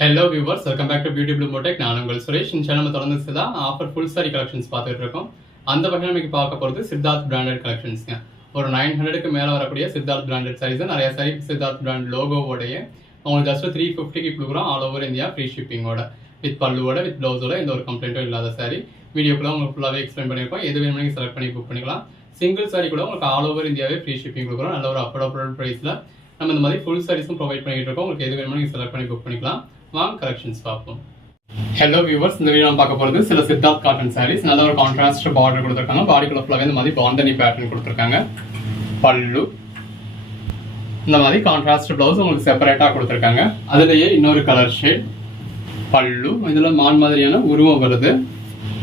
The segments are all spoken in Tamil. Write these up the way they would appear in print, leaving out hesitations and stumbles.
Hello viewers, welcome back to Beauty Blue Botech. நான் உங்கள் சுரேஷ். இந்த சேனல் தொடர்ந்து தான் ஆஃபர் ஃபுல் சாரி கலெக்ஷன்ஸ் பார்த்துட்டு இருக்கோம். அந்த வகையில் நமக்கு பார்க்க போகிறது சித்தார்த் பிராண்டட் கலெக்ஷன்ஸ்ங்க. ஒரு 900க்கு மேலே வரக்கூடிய சித்தார்த் பிராண்டட் சாரீஸ் தான். நிறைய சாரி சித்தார்த் பிராண்ட் லோகோவோடைய உங்களுக்கு ஜஸ்ட் 350க்கு கொடுக்குறோம். ஆல் ஓவர் இந்தியா ஃப்ரீ ஷிப்பிங்கோட வித் பல்லுவோட வித் ப்ளவுஸோட எந்த ஒரு கம்ப்ளைண்ட்டும் இல்லாத சாரி. வீடியோக்குள்ள உங்களுக்கு ஃபுல்லாகவே எக்ஸ்பிளைன் பண்ணியிருக்கோம். எது வேணுமோ நீங்கள் செலக்ட் பண்ணி புக் பண்ணிக்கலாம். சிங்கிள் சாரி கூட உங்களுக்கு ஆல் ஓவர் இந்தியாவே ஃப்ரீ ஷிப்பிங் கொடுக்குறோம். நல்ல ஒரு அஃபோர்டபுள் ப்ரைஸில் நம்ம இந்த மாதிரி ஃபுல் சாரீஸும் ப்ரொவைட் பண்ணிட்டு இருக்கோம். உங்களுக்கு எது வேணுமோ நீங்கள் செலக்ட் பண்ணி புக் பண்ணிக்கலாம். வாங்க கலெக்ஷன்ஸ் பார்ப்போம். ஹலோ வியூவர்ஸ், இந்த வீடியோ நம்ம பார்க்க போகிறது சில சித்தார்த் காட்டன் சாரீஸ். நல்ல ஒரு கான்ட்ராஸ்ட் பார்டர் கொடுத்துருக்காங்க. பாடிக்குள்ள ஃபுல்லாகவே இந்த மாதிரி பாந்தனி பேட்டர்ன் கொடுத்துருக்காங்க. பல்லு இந்த மாதிரி கான்ட்ராஸ்ட் பிளவுஸ் உங்களுக்கு செப்பரேட்டாக கொடுத்துருக்காங்க. அதுலேயே இன்னொரு கலர் ஷேட் பல்லு. இதில் மான் மாதிரியான உருவம் வருது.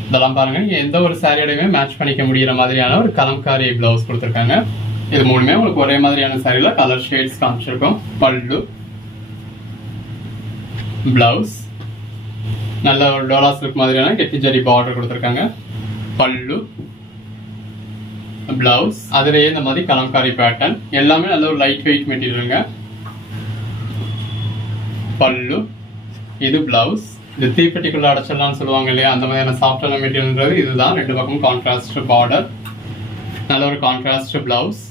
இதெல்லாம் பாருங்க, நீங்கள் எந்த ஒரு சாரியோடையுமே மேட்ச் பண்ணிக்க முடிகிற மாதிரியான ஒரு கலம்காரி பிளவுஸ் கொடுத்துருக்காங்க. இது மூணுமே உங்களுக்கு ஒரே மாதிரியான சாரியில் கலர் ஷேட்ஸ் காமிச்சிருக்கோம். பல்லு பிளவுஸ் நல்ல ஒரு டோலா சில்க் மாதிரியான கெட்டி ஜரி பார்டர் கொடுத்துருக்காங்க. பல்லு பிளவுஸ் அதுலேயே இந்த மாதிரி கலம்காரி பேட்டர்ன். எல்லாமே நல்ல ஒரு லைட் வெயிட் மெட்டீரியலுங்க. பல்லு இது பிளவுஸ். இது தீப்பெட்டிக்குள்ள அடைச்சிடலாம்னு சொல்லுவாங்க இல்லையா, அந்த மாதிரியான சாஃப்டான மெட்டீரியல்ன்றது இதுதான். ரெண்டு பக்கமும் கான்ட்ராஸ்ட் பார்டர், நல்ல ஒரு கான்ட்ராஸ்ட் பிளவுஸ்.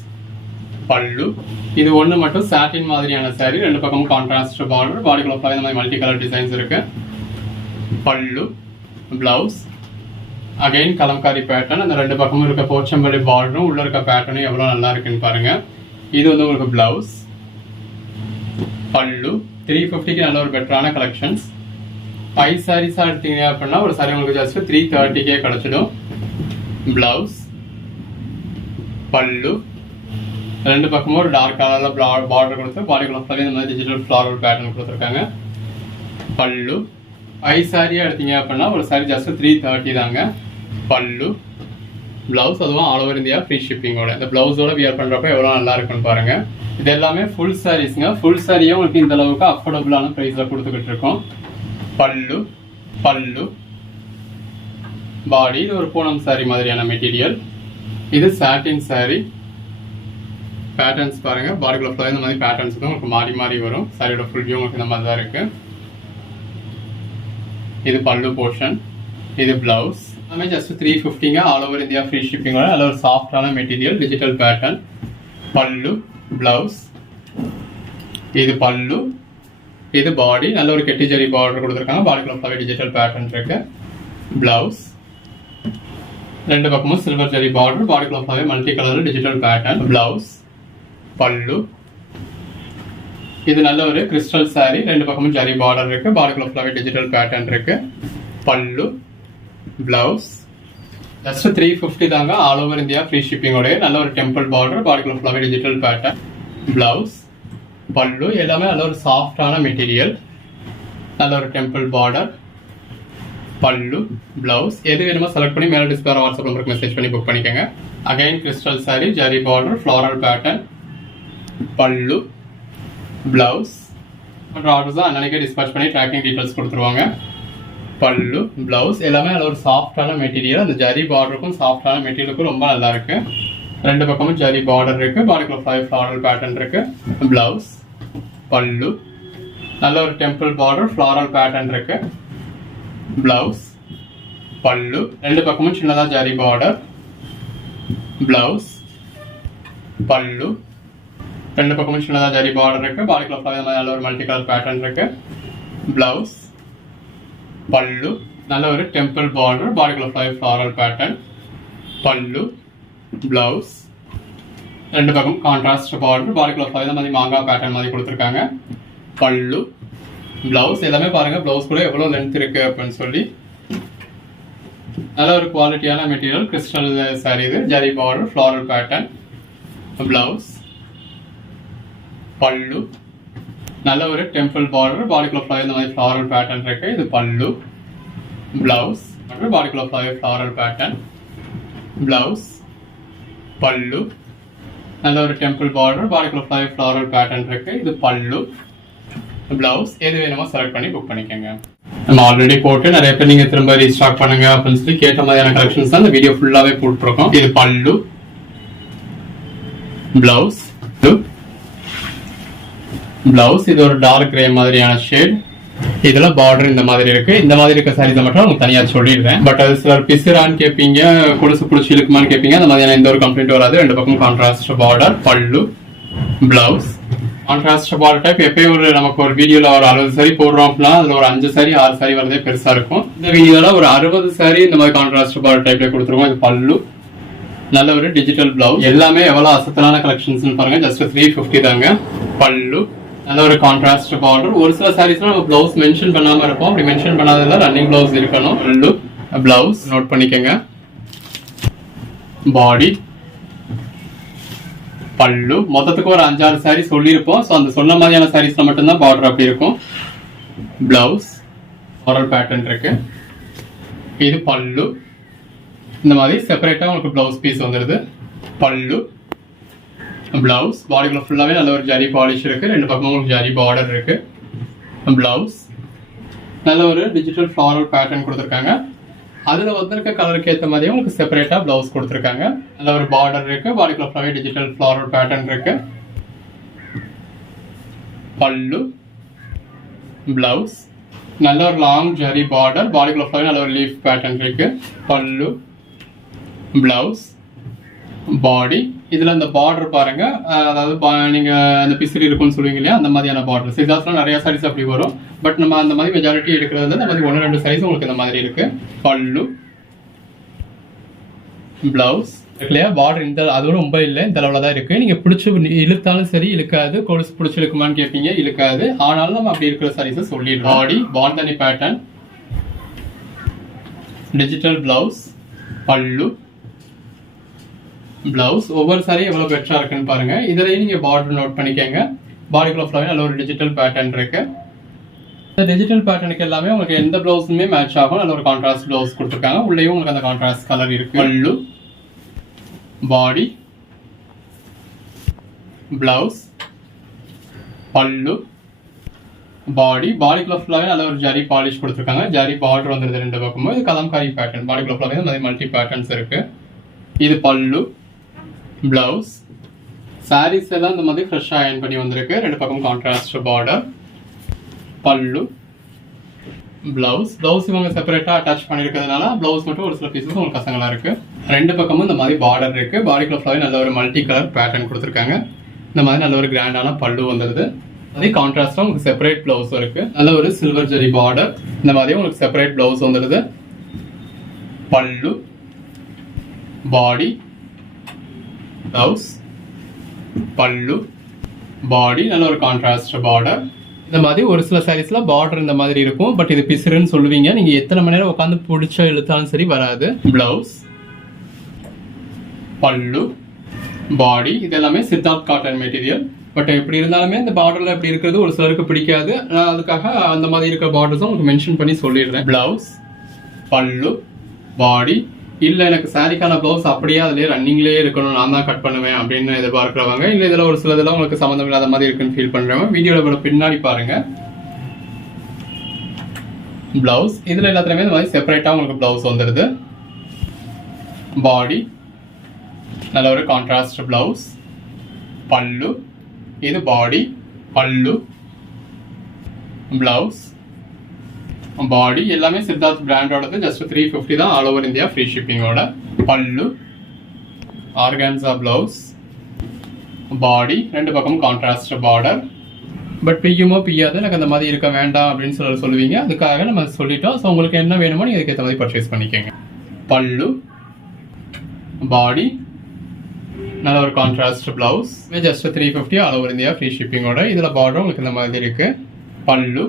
பல்லு இது ஒன்று மட்டும் சாட்டின் மாதிரியான சாரி. ரெண்டு பக்கமும் கான்ட்ராஸ்ட் பார்டர், பாடிக்குள்ள ஃபுல்லாக இந்த மாதிரி மல்டி கலர் டிசைன்ஸ் இருக்கு. பல்லு பிளவுஸ் அகைன் கலம்காரி பேட்டர்ன். அந்த ரெண்டு பக்கமும் இருக்க போச்சம்பள்ளி பார்டரும் உள்ள இருக்க பேட்டர்னும் எவ்வளோ நல்லா இருக்குன்னு பாருங்க. இது வந்து உங்களுக்கு பிளவுஸ். பல்லு 350க்கு நல்ல ஒரு பெட்டரான கலெக்ஷன்ஸ். 5 சாரீஸாக எடுத்தீங்க அப்படின்னா ஒரு சாரி உங்களுக்கு ஜஸ்ட் 330க்கே கிடைச்சிடும். பிளவுஸ் பல்லு ரெண்டு பக்கமும் ஒரு டார்க் கலரில் பார்டர் கொடுத்து பாடிக்குள்ள ஃபுல்லாகவே இந்த மாதிரி டிஜிட்டல் ஃப்ளாரல் பேட்டர்ன் கொடுத்துருக்காங்க. பல்லு 5 சாரியாக எடுத்தீங்க அப்படின்னா ஒரு சாரி ஜஸ்ட் 330 தாங்க. பல்லு பிளவுஸ் அதுவும் ஆல் ஓவர் இந்தியா ஃப்ரீ ஷிப்பிங்கோட. இந்த பிளவுஸோட வியர் பண்ணுறப்ப எவ்வளோ நல்லா இருக்குன்னு பாருங்க. இது எல்லாமே ஃபுல் சாரீஸ்ங்க. ஃபுல் சாரியே உங்களுக்கு இந்த அளவுக்கு அஃபோர்டபுளான ப்ரைஸில் கொடுத்துக்கிட்டு இருக்கோம். பல்லு பல்லு பாடி இது ஒரு பூனம் சாரி மாதிரியான மெட்டீரியல். இது சாட்டின் சாரி. பேட்டர்ன்ஸ் பாருங்க, பாடிக்குள்ள ஃபுல்லாக இந்த மாதிரி பேட்டர்ன்ஸ் தான் உங்களுக்கு மாறி மாறி வரும். சாரியோட ஃபுல் வியூ உங்களுக்கு இந்த மாதிரி தான் இருக்கு. இது பல்லு போர்ஷன், இது பிளவுஸ். எல்லாமே ஜஸ்ட் 350ங்க. ஆல் ஓவர் இந்தியா ஃப்ரீ ஷிப்பிங்கோட நல்ல ஒரு சாஃப்டான material, digital pattern. Pallu blouse இது பல்லு, இது பாடி. நல்ல ஒரு கெட்டி ஜரி பார்டர் கொடுத்துருக்காங்க. பாடிக்குள்ள ஃபுல்லாகவே டிஜிட்டல் பேட்டர்ன் இருக்கு. பிளவுஸ் ரெண்டு பக்கமும் சில்வர் ஜரி பார்டர், பாடிக்குள்ள ஃபுல்லாகவே multi colour digital pattern. Blouse பல்லு இது நல்ல ஒரு கிறிஸ்டல் சாரி. ரெண்டு பக்கமும் ஜரி பார்டர் இருக்கு. பாடிக்குள்ள ஃபுல்லாகவே டிஜிட்டல் பேட்டர்ன் இருக்கு. பல்லு பிளவுஸ் ஜஸ்ட் 350 தாங்க. ஆல் ஓவர் இந்தியா ஃப்ரீ ஷிப்பிங்கோட நல்ல ஒரு டெம்பிள் பார்டர், பாடிக்குள்ள ஃபுல்லாகவே டிஜிட்டல் பேட்டர்ன். பிளவுஸ் பல்லு எல்லாமே நல்ல ஒரு சாஃப்டான மெட்டீரியல், நல்ல ஒரு டெம்பிள் பார்டர். பல்லு பிளவுஸ் எது வேணுமோ செலக்ட் பண்ணி மேலே டிஸ்பிளே வாட்ஸ்அப் நம்பருக்கு மெசேஜ் பண்ணி புக் பண்ணிக்கோங்க. Again crystal sorry, zari border, floral pattern. Pallu blouse orders தான் அன்னைக்கே டிஸ்பேச் பண்ணி ட்ராக்கிங் டீட்டெயில்ஸ் கொடுத்துருவாங்க. பல்லு பிளவுஸ் எல்லாமே நல்ல ஒரு சாஃப்டான மெட்டீரியல். அந்த ஜரி பார்டருக்கும் சாஃப்டான மெட்டீரியலுக்கும் ரொம்ப நல்லா இருக்கு. ரெண்டு பக்கமும் ஜரி பார்டர் இருக்கு. பாடிக்குள்ள ஃப்ளாரல் பேட்டர்ன் இருக்கு. பிளவுஸ் பல்லு நல்ல ஒரு டெம்பிள் பார்டர், ஃப்ளாரல் பேட்டர்ன் இருக்கு. பிளவுஸ் பல்லு ரெண்டு பக்கமும் சின்னதா ஜரி பார்டர். பிளவுஸ் பல்லு ரெண்டு பக்கமும் சின்னதா ஜரி பார்டர் இருக்கு. பாடிக்குள்ள ஃபுல்லாக நல்ல ஒரு மல்டி கலர் பேட்டர்ன் இருக்கு. பிளவுஸ் பல்லு நல்ல ஒரு டெம்பிள் பார்டர், பாடிக்குள்ள ஃபுல்லாக ஃப்ளாரல் பேட்டர்ன். பல்லு பிளவுஸ் ரெண்டு பக்கம் கான்ட்ராஸ்ட் பார்டர், பாடிக்குள்ள ஃபுல்லாக இந்த மாதிரி மாங்காய் பேட்டர்ன் மாதிரி கொடுத்துருக்காங்க. பல்லு பிளவுஸ் எல்லாமே பாருங்க, பிளவுஸ் கூட எவ்வளோ லென்த் இருக்கு அப்படின்னு சொல்லி. நல்ல ஒரு குவாலிட்டியான மெட்டீரியல், கிறிஸ்டல் சாரி. இது zari border, floral pattern. Blouse pallu நல்ல ஒரு டெம்பிள் பார்டர், பாடிக்குள்ள ஃபுல்லாக இந்த மாதிரி ஃப்ளாரல் பேட்டர்ன் இருக்கு. இது பல்லு பிளவுஸ் பாடிக்குள்ள ஃபுல்லாக ஃப்ளாரல் பேட்டர்ன். பிளவுஸ் பல்லு நல்ல ஒரு டெம்பிள் பார்டர், பாடிக்குள்ள ஃபுல்லாக ஃப்ளாரல் பேட்டர்ன் இருக்கு. இது பல்லு பிளவுஸ் எது வேணுமோ செலக்ட் பண்ணி புக் பண்ணிக்கோங்க. நம்ம ஆல்ரெடி போட்டு நிறைய பேர் நீங்க திரும்ப ரீஸ்டாக் பண்ணுங்க அப்படின்னு சொல்லி கேட்ட மாதிரியான கலெக்ஷன்ஸ் தான் இந்த வீடியோ ஃபுல்லாவே போட்டுருக்கோம். இது பல்லு பிளவுஸ் பிளவுஸ் இது ஒரு டார்க் கிரே மாதிரியான ஷேட். இதுல பார்டர் இந்த மாதிரி இருக்கு. இந்த மாதிரி இருக்க சாரீஸ் மட்டும் உங்களுக்கு தனியா சொல்லிடுறேன். பட் அது சிலர் பிசுரான்னு கேட்பீங்க, கொலுசு புடிச்சு இழுக்குமான்னு கேட்பீங்க. அந்த மாதிரியான எந்த ஒரு கம்ப்ளைண்ட் வராது. ரெண்டு பக்கம் contrast border, pallu, blouse. Contrast border type எப்பயும் நமக்கு ஒரு வீடியோல ஒரு 60 சாரி போடுறோம் அப்படின்னா அதுல ஒரு 5 சாரி 6 சாரி வரதே பெருசா இருக்கும். இந்த வீடியோல ஒரு 60 சாரி இந்த மாதிரி கான்ட்ராஸ்ட் பார்டர் டைப்ல கொடுத்துருவோம். இது பல்லு, நல்ல ஒரு டிஜிட்டல் பிளவுஸ். எல்லாமே எவ்வளவு அசத்தலான கலெக்ஷன்ஸ் பாருங்க. ஜஸ்ட் 350 தாங்க. பல்லு, நல்ல ஒரு கான்ட்ராஸ்ட் பார்டர். ஒரு சில சாரீஸ்ல நம்ம பிளவுஸ் மென்ஷன் பண்ணாம இருப்போம். அப்படி மென்ஷன் பண்ணாததுல ரன்னிங் பிளவுஸ் இருக்கணும். பல்லு, பிளவுஸ் நோட் பண்ணிக்கங்க. பாடி, பல்லு, மொத்தத்துக்கு ஒரு 5-6 சாரி சொல்லியிருப்போம். ஸோ அந்த சொன்ன மாதிரியான சாரீஸ்ல மட்டும்தான் பார்டர் அப்படி இருக்கும். பிளவுஸ் ஃப்ளாரல் பேட்டர்ன் இருக்கு. இது பல்லு, இந்த மாதிரி செப்பரேட்டா உங்களுக்கு பிளவுஸ் பீஸ் வந்துடுது. பல்லு, பிளவுஸ். பாடிக்குள்ள ஃபுல்லாவே நல்ல ஒரு ஜரி பாலிஷ் இருக்கு. ரெண்டு பக்கமும் உங்களுக்கு ஜரி பார்டர் இருக்கு. பிளவுஸ் நல்ல ஒரு டிஜிட்டல் ஃப்ளாரல் பேட்டர்ன் கொடுத்துருக்காங்க. அதுல வந்திருக்க கலருக்கு ஏற்ற மாதிரியே உங்களுக்கு செப்பரேட்டா பிளவுஸ் கொடுத்துருக்காங்க. நல்ல ஒரு பார்டர் இருக்கு. பாடிக்குள்ள ஃபுல்லாவே டிஜிட்டல் ஃப்ளாரல் பேட்டர்ன் இருக்கு. பல்லு, பிளவுஸ், நல்ல ஒரு லாங் ஜரி பார்டர். பாடிக்குள்ள ஃபுல்லாவே நல்ல ஒரு லீஃப் பேட்டர்ன் இருக்கு. பல்லு, பிளவுஸ், பாடி. இதுல இந்த பார்டர் பாருங்க, அதாவது நீங்க அந்த பிசிறி இருக்குன்னு சொல்லுவீங்க இல்லையா, அந்த மாதிரியான பார்டர். சிதாஸ்ல நிறைய சாரீஸ் அப்படி வரும். பட் நம்ம அந்த மாதிரி மெஜாரிட்டி எடுக்கிறது இந்த மாதிரி 1-2 சாரீஸ் உங்களுக்கு இந்த மாதிரி இருக்கு. பல்லு, பிளவுஸ் இல்லையா, பார்டர் இந்த அதுவும் ரொம்ப இல்லை, இந்த அளவுல தான் இருக்கு. நீங்க பிடிச்சி இழுத்தாலும் சரி இழுக்காது. கொலுசு பிடிச்சி இழுக்குமான்னு கேட்பீங்க, இழுக்காது. ஆனாலும் நம்ம அப்படி இருக்கிற சாரீஸ் சொல்லிடுறோம். பாடி பால்தனி பேட்டர்ன், டிஜிட்டல் பிளவுஸ், பல்லு, பிளவுஸ். ஒவ்வொரு சாரி எவ்வளவு பெட்டரா இருக்குன்னு பாருங்க. இதுலயும் நீங்க பார்டர் நோட் பண்ணிக்கங்க. பாடிக்குள்ள ஃபுல்லாவே நல்ல ஒரு டிஜிட்டல் பேட்டர்ன் இருக்கு. இந்த டிஜிட்டல் பேட்டர்னுக்கு எல்லாமே உங்களுக்கு எந்த பிளவுஸுமே மேட்ச் ஆகும். நல்ல ஒரு கான்ட்ராஸ்ட் பிளவுஸ் கொடுத்துருக்காங்க. உள்ளேயும் உங்களுக்கு அந்த கான்ட்ராஸ்ட் கலர் இருக்கு. பல்லு, பாடி, பிளவுஸ், பல்லு, பாடி. பாடிக்குள்ள ஃபுல்லாவே நல்ல ஒரு ஜரி பாலிஷ் கொடுத்துருக்காங்க. ஜரி பார்டர் வந்துருது ரெண்டு பக்கமும். இது கலம்காரி பேட்டர்ன். பாடிக்குள்ள ஃபுல்லாவே இந்த மாதிரி மல்டி பேட்டர்ன்ஸ் இருக்கு. இது பல்லு, பிளவுஸ். சாரீஸ் எல்லாம் இந்த மாதிரி ஃப்ரெஷ்ஷா அயர்ன் பண்ணி வந்திருக்கு. ரெண்டு பக்கம் contrast border, pallu, blouse. Blouse இவங்க செப்பரேட்டா அட்டாச் பண்ணிருக்கிறதுனால பிளவுஸ் மட்டும் ஒரு சில பீசஸ் உங்களுக்கு கசங்களா இருக்கு. ரெண்டு பக்கமும் இந்த மாதிரி பார்டர் இருக்கு. பாடிக்குள்ள ஃபுல்லாவே நல்ல ஒரு மல்டி கலர் பேட்டர்ன் கொடுத்துருக்காங்க. இந்த மாதிரி நல்ல ஒரு கிராண்டான பல்லு வந்துருது. அதே கான்ட்ராஸ்டா உங்களுக்கு செப்பரேட் பிளவுஸ் இருக்கு. நல்ல ஒரு சில்வர் ஜெரி பார்டர். இந்த மாதிரி உங்களுக்கு செப்பரேட் பிளவுஸ் வந்துருது. பல்லு, பாடி, பிளவுஸ், பல்லு, பாடி. நல்ல ஒரு கான்ட்ராஸ்ட் பார்டர். இந்த மாதிரி ஒரு சில சாரீஸ்ல பார்டர் இந்த மாதிரி இருக்கும். பட் இது பிசுறுன்னு சொல்லுவீங்க. நீங்க எத்தனை மணி நேரம் உட்காந்து பிடிச்ச இழுத்தாலும் சரி வராது. பிளவுஸ், பல்லு, பாடி. இது எல்லாமே சித்தார்த் காட்டன் மெட்டீரியல். பட் எப்படி இருந்தாலுமே இந்த பார்டர்ல எப்படி இருக்கிறது ஒரு சிலருக்கு பிடிக்காது. நான் அதுக்காக அந்த மாதிரி இருக்கிற பார்டர்ஸும் உங்களுக்கு மென்ஷன் பண்ணி சொல்லிடுறேன். பிளவுஸ், பல்லு, பாடி. இல்ல எனக்கு சாரிக்கான பிளவுஸ் அப்படியே அதுலயே ரன்னிங்லேயே இருக்கணும், நான் தான் கட் பண்ணுவேன் அப்படின்னு எதிர்பார்க்கிறவங்க, இல்ல இதுல ஒரு சிலதெல்லாம் உங்களுக்கு சம்மந்தம் இல்லாத மாதிரி இருக்குன்னு ஃபீல் பண்றவங்க வீடியோல பின்னாடி பாருங்க. பிளவுஸ் இதுல எல்லாத்துலயுமே இந்த மாதிரி செப்பரேட்டா உங்களுக்கு பிளவுஸ் வந்துடுது. பாடி நல்ல ஒரு கான்ட்ராஸ்ட் பிளவுஸ். பல்லு, இது பாடி, பல்லு, பிளவுஸ், பாடி. எல்லாமே சித்தார்த் பிராண்டோடது. ஜஸ்ட் 350 தான். ஆல் ஓவர் இந்தியா ஃப்ரீ ஷிப்பிங்கோட. Pallu, organza blouse, body. ரெண்டு பக்கம் கான்ட்ராஸ்ட் பார்டர். பட் பிய்யுமோ பிய்யாது, எனக்கு அந்த மாதிரி இருக்க வேண்டாம் அப்படின்னு சொல்லுவீங்க. அதுக்காக நம்ம சொல்லிட்டோம். ஸோ உங்களுக்கு என்ன வேணுமோ நீங்கள் அதுக்கேற்ற மாதிரி பர்ச்சேஸ் பண்ணிக்கோங்க. பல்லு, பாடி, நல்ல ஒரு contrast blouse. Just 350 all over India free ஷிப்பிங்கோட. இதில் பார்டர் உங்களுக்கு இந்த மாதிரி இருக்கு. பல்லு,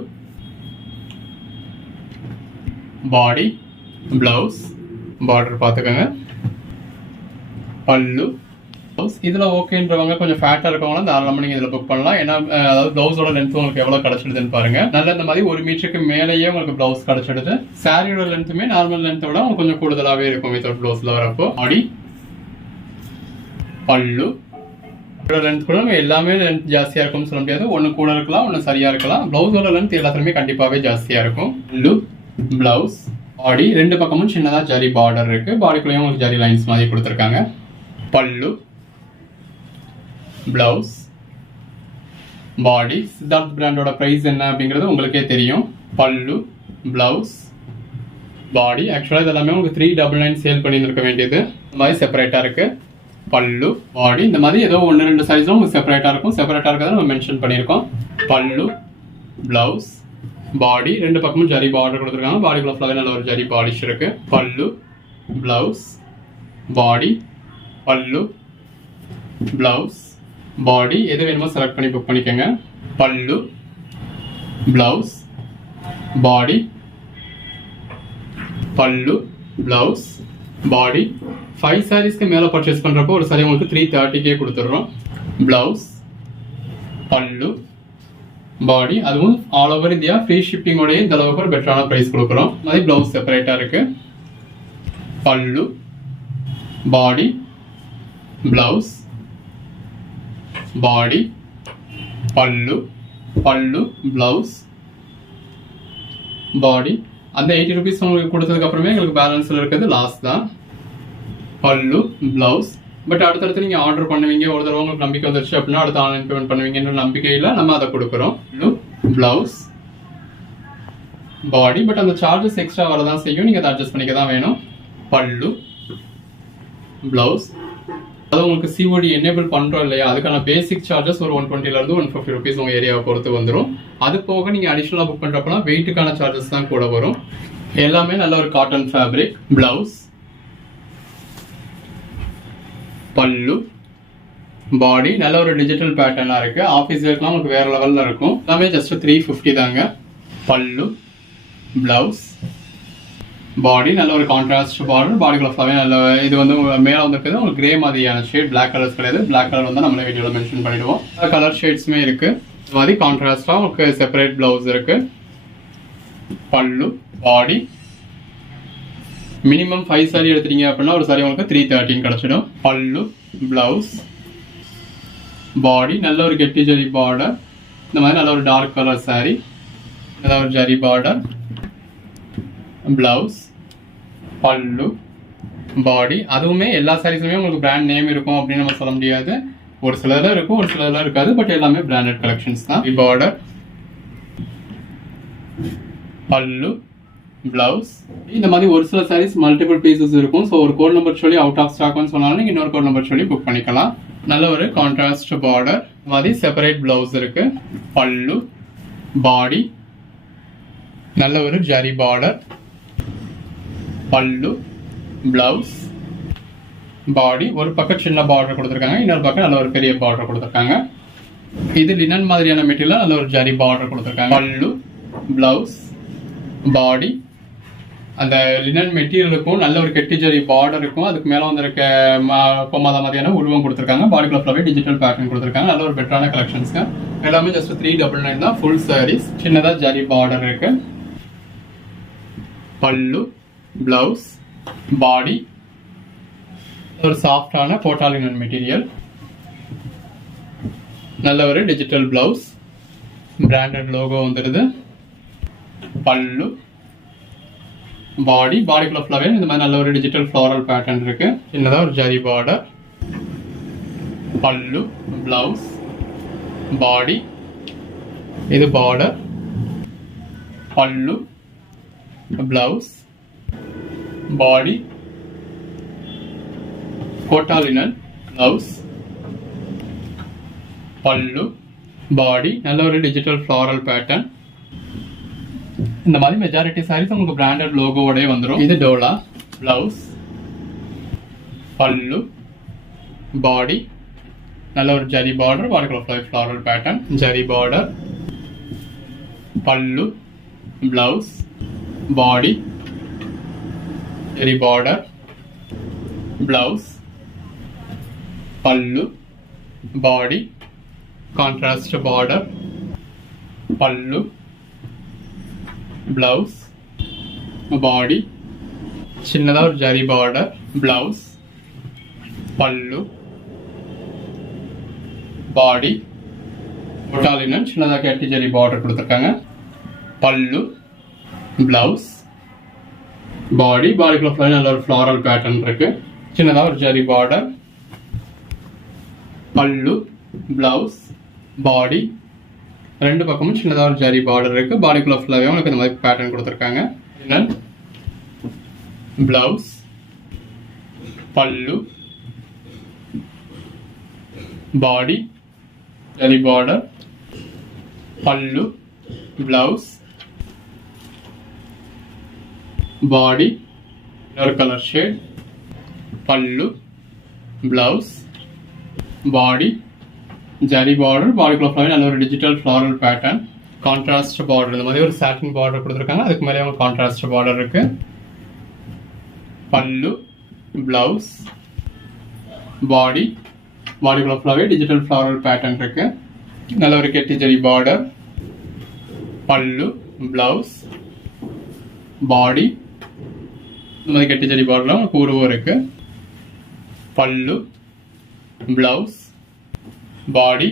பாடி, பிளவுஸ், பார்டர் பார்த்துக்கோங்க. பல்லு, பிளவுஸ். இதில் ஓகேன்றவங்க கொஞ்சம் ஃபேட்டாக இருக்கவங்களாம் தாராளமாக நீங்கள் இதில் புக் பண்ணலாம். ஏன்னா அதாவது பிளவுஸோட லென்த் உங்களுக்கு எவ்வளோ கிடச்சிடுதுன்னு பாருங்க. நல்ல இந்த மாதிரி 1 மீட்டருக்கு மேலேயே உங்களுக்கு பிளவுஸ் கிடச்சிடுது. சாரியோட லென்த்துமே நார்மல் லென்த்தை விட உங்களுக்கு கொஞ்சம் கூடுதலாகவே இருக்கும் வித்தவுட் பிளவுஸில் வரப்போ. பாடி, பல்லு லென்த் கூட எல்லாமே லென்த் ஜாஸ்தியாக இருக்கும்னு சொல்ல முடியாது. ஒன்று கூட இருக்கலாம், ஒன்று சரியாக இருக்கலாம். பிளவுஸோட லென்த் எல்லாத்துலேயுமே கண்டிப்பாகவே ஜாஸ்தியாக இருக்கும். பல்லு, பிளவுஸ், பாடி. ரெண்டு பக்கமும் சின்னதா ஜரி பார்டர் இருக்கு. பாடிக்குள்ளேயும் உங்களுக்கு ஜரி லைன்ஸ் மாதிரி கொடுத்துருக்காங்க. பல்லு, பிளவுஸ், பாடி. சித்தார்த் பிராண்டோட பிரைஸ் என்ன அப்படிங்கிறது உங்களுக்கே தெரியும். பல்லு, பிளவுஸ், பாடி. ஆக்சுவலாக இது எல்லாமே உங்களுக்கு 399 சேல் பண்ணியிருக்க வேண்டியது. இந்த மாதிரி செப்பரேட்டாக இருக்குது. பல்லு, பாடி, இந்த மாதிரி ஏதோ 1-2 சைஸும் உங்களுக்கு செப்பரேட்டாக இருக்கும். செப்பரேட்டாக இருக்கிறத நம்ம மென்ஷன் பண்ணியிருக்கோம். பல்லு, பிளவுஸ், பாடி, ரெண்டு பக்கமும் ஜரி பார்டர் கொடுத்துருக்காங்க. பாடிக்குள்ள ஃபுல்லாகவே நல்ல ஒரு ஜரி பாலிஷ் இருக்கு. பல்லு, பிளவுஸ், பாடி, பல்லு, பிளவுஸ், பாடி, எது வேணுமோ செலக்ட் பண்ணி புக் பண்ணிக்கோங்க. பல்லு, பிளவுஸ், பாடி, பல்லு, பிளவுஸ், பாடி. 5 சாரீஸ்க்கு மேலே பர்ச்சேஸ் பண்ணுறப்போ ஒரு சாரி உங்களுக்கு 330 கொடுத்துட்றோம். பிளவுஸ், பல்லு, பாடி, அதுவும் ஆல் ஓவர் இந்தியா ஃப்ரீ ஷிப்பிங்கோடய இந்த அளவுக்கு ஒரு பெட்டரான ப்ரைஸ் கொடுக்குறோம். மாதிரி பிளவுஸ் செப்பரேட்டாக இருக்கு. பல்லு, பாடி, பிளவுஸ், பாடி, பல்லு, பல்லு, பிளவுஸ், பாடி. அந்த 80 rupees உங்களுக்கு கொடுத்ததுக்கு அப்புறமே எங்களுக்கு பேலன்ஸில் இருக்கிறது லாஸ்ட் தான். பல்லு, பிளவுஸ். பட் அடுத்தடுத்து நீங்கள் ஆர்டர் பண்ணுவீங்க, ஒரு தடவை உங்களுக்கு நம்பிக்கை வந்துருச்சு அப்படின்னா அடுத்து ஆன்லைன் பேமெண்ட் பண்ணுவீங்கன்ற நம்பிக்கையில் நம்ம அதை கொடுக்குறோம். பல்லு, பிளவுஸ், பாடி. பட் அந்த சார்ஜஸ் எக்ஸ்ட்ரா வரதான் செய்யும், நீங்கள் அதை அட்ஜஸ்ட் பண்ணிக்க தான் வேணும். பல்லு, பிளவுஸ். அது உங்களுக்கு சிஓடி எனேபிள் பண்ணுறோம் இல்லையா, அதுக்கான பேசிக் சார்ஜஸ் ஒரு 120 to 150 rupees உங்கள் ஏரியாவை பொறுத்து வந்துடும். அது போக நீங்கள் அடிஷ்னலாக புக் பண்ணுறப்பனா வெயிட்டுக்கான சார்ஜஸ் தான் கூட வரும். எல்லாமே நல்ல ஒரு cotton fabric. Blouse, pallu, body, நல்ல ஒரு டிஜிட்டல் பேட்டர்னாக இருக்குது. ஆஃபீஸ் வேர்க்லாம் உங்களுக்கு வேறு லெவலில் இருக்கும். எல்லாமே ஜஸ்ட் 350 தாங்க. பல்லு, பிளவுஸ், பாடி, நல்ல ஒரு கான்ட்ராஸ்ட் பார்டர். பாடிக்குள்ள ஃபுல்லாகவே நல்ல இது வந்து மேலே வந்துருக்குது உங்களுக்கு கிரே மாதிரியான ஷேட். பிளாக் கலர்ஸ் கிடையாது. பிளாக் கலர் வந்து நம்மளே வீடியோவில் மென்ஷன் பண்ணிடுவோம். கலர் ஷேட்ஸுமே இருக்குது. இது மாதிரி கான்ட்ராஸ்டாக உங்களுக்கு செப்பரேட் பிளவுஸ் இருக்குது. பல்லு, பாடி. மினிமம் 5 சாரி எடுத்துட்டீங்க அப்படின்னா ஒரு சாரி உங்களுக்கு 313 கிடச்சிடும். பல்லு, பிளவுஸ், பாடி, நல்ல ஒரு கெட்டி ஜரி பார்டர். இந்த மாதிரி நல்ல ஒரு டார்க் கலர் சாரி, நல்ல ஒரு ஜரி பார்டர். பிளவுஸ், பல்லு, பாடி. அதுவுமே எல்லா சாரீஸுமே உங்களுக்கு பிராண்ட் நேம் இருக்கும் அப்படின்னு நம்ம சொல்ல முடியாது. ஒரு சிலதில் இருக்கும், ஒரு சிலதில் இருக்காது. பட் எல்லாமே பிராண்டட் கலெக்ஷன்ஸ் தான். Border, pallu, blouse. இந்த மாதிரி ஒரு சில சாரீஸ் மல்டிபிள் பீசஸ் இருக்கும். ஸோ ஒரு கோட் நம்பர் சொல்லி அவுட் ஆஃப் ஸ்டாக்னு சொன்னாலும் நீங்கள் இன்னொரு கோட் நம்பர் சொல்லி புக் பண்ணிக்கலாம். நல்ல ஒரு கான்ட்ராஸ்ட் பார்டர். இந்த மாதிரி செப்பரேட் பிளவுஸ் இருக்கு. பல்லு, பாடி, நல்ல ஒரு ஜரி பார்டர். பல்லு, பிளவுஸ், பாடி. ஒரு பக்கம் சின்ன பார்டர் கொடுத்துருக்காங்க, இன்னொரு பக்கம் நல்ல ஒரு பெரிய பார்டர் கொடுத்துருக்காங்க. இது லினன் மாதிரியான மெட்டீரியல், நல்ல ஒரு ஜரி பார்டர் கொடுத்துருக்காங்க. பல்லு, பிளவுஸ், பாடி. அந்த லினன் மெட்டீரியலுக்கும் நல்ல ஒரு கெட்டி ஜரி பார்டர் இருக்கும். அதுக்கு மேலே வந்திருக்க பொம்மாத மாதிரியான உருவம் கொடுத்துருக்காங்க. பாடிக்குள்ள ஃபுல்லாகவே டிஜிட்டல் பேட்டர்ன் கொடுத்துருக்காங்க. நல்ல ஒரு பெட்டரான கலெக்ஷன்ஸ்ங்க. எல்லாமே ஜஸ்ட் 399 தான். ஃபுல் சாரீஸ். சின்னதாக ஜரி பார்டர் இருக்கு. பல்லு, பிளவுஸ், பாடி. ஒரு சாஃப்டான கோட்டாலினன் மெட்டீரியல். நல்ல ஒரு டிஜிட்டல் பிளவுஸ். பிராண்டட் லோகோ வந்துடுது. பல்லு, பாடி. பாடிக்குள்ள ஃபுல்லாகவே இந்த மாதிரி நல்ல ஒரு டிஜிட்டல் ஃப்ளோரல் பேட்டர்ன் இருக்கு. சின்னதாக ஒரு ஜரி பார்டர். பல்லு, பிளவுஸ், பாடி. இது பார்டர். பல்லு, பிளவுஸ், பாடி, கோட்டாலினன் பிளவுஸ், பல்லு, பாடி. நல்ல ஒரு டிஜிட்டல் ஃப்ளோரல் பேட்டர்ன். இந்த மாதிரி மெஜாரிட்டி சாரீஸ் உங்களுக்கு பிராண்டட் லோகோவோடய வந்துடும். இது டோலா. Blouse, pallu, body. நல்ல ஒரு ஜரி பார்டர். பாடிக்குள்ள floral pattern. Zari border. Pallu, blouse, body, zari border. Blouse, pallu, body, contrast border. Pallu, blouse, body. சின்னதாக ஒரு ஜரி பார்டர். பிளவுஸ், பல்லு, பாடி. கோட்டாலினன் சின்னதாக கெட்டி ஜரி பார்டர் கொடுத்துருக்காங்க. பல்லு, பிளவுஸ், பாடி. பாடிக்குள்ள நல்ல ஒரு ஃப்ளோரல் பேட்டர்ன் இருக்கு. சின்னதாக ஒரு zari border. Pallu, blouse, body, ரெண்டு பக்கமும் சின்னதாக ஒரு ஜரி பார்டர் இருக்கு. பாடிக்குள்ள ஃபுல்லாகவே உங்களுக்கு இந்த மாதிரி பேட்டர்ன் கொடுத்துருக்காங்க. பிளவுஸ், பல்லு, பாடி, ஜரி பார்டர், பல்லு, பிளவுஸ், பாடி, இன்னொரு கலர் ஷேட், பல்லு, blouse, body, zari border, பாடிக்குள்ள flower, நல்ல ஒரு digital floral pattern, contrast border, இந்த மாதிரி ஒரு சாட்டின் பார்டர் கொடுத்துருக்காங்க. அதுக்கு மேலே அவங்க கான்ட்ராஸ்ட் பார்டர் இருக்கு. பல்லு, பிளவுஸ், பாடி, பாடிக்குள்ள ஃப்ளவர், டிஜிட்டல் ஃப்ளாரல் பேட்டர்ன் இருக்கு. நல்ல ஒரு கெட்டி ஜரி பார்டர், பல்லு, பிளவுஸ், பாடி, இந்த மாதிரி கெட்டி ஜரி பார்டர்ல உங்களுக்கு உருவம் இருக்கு. பல்லு, பிளவுஸ், பாடி,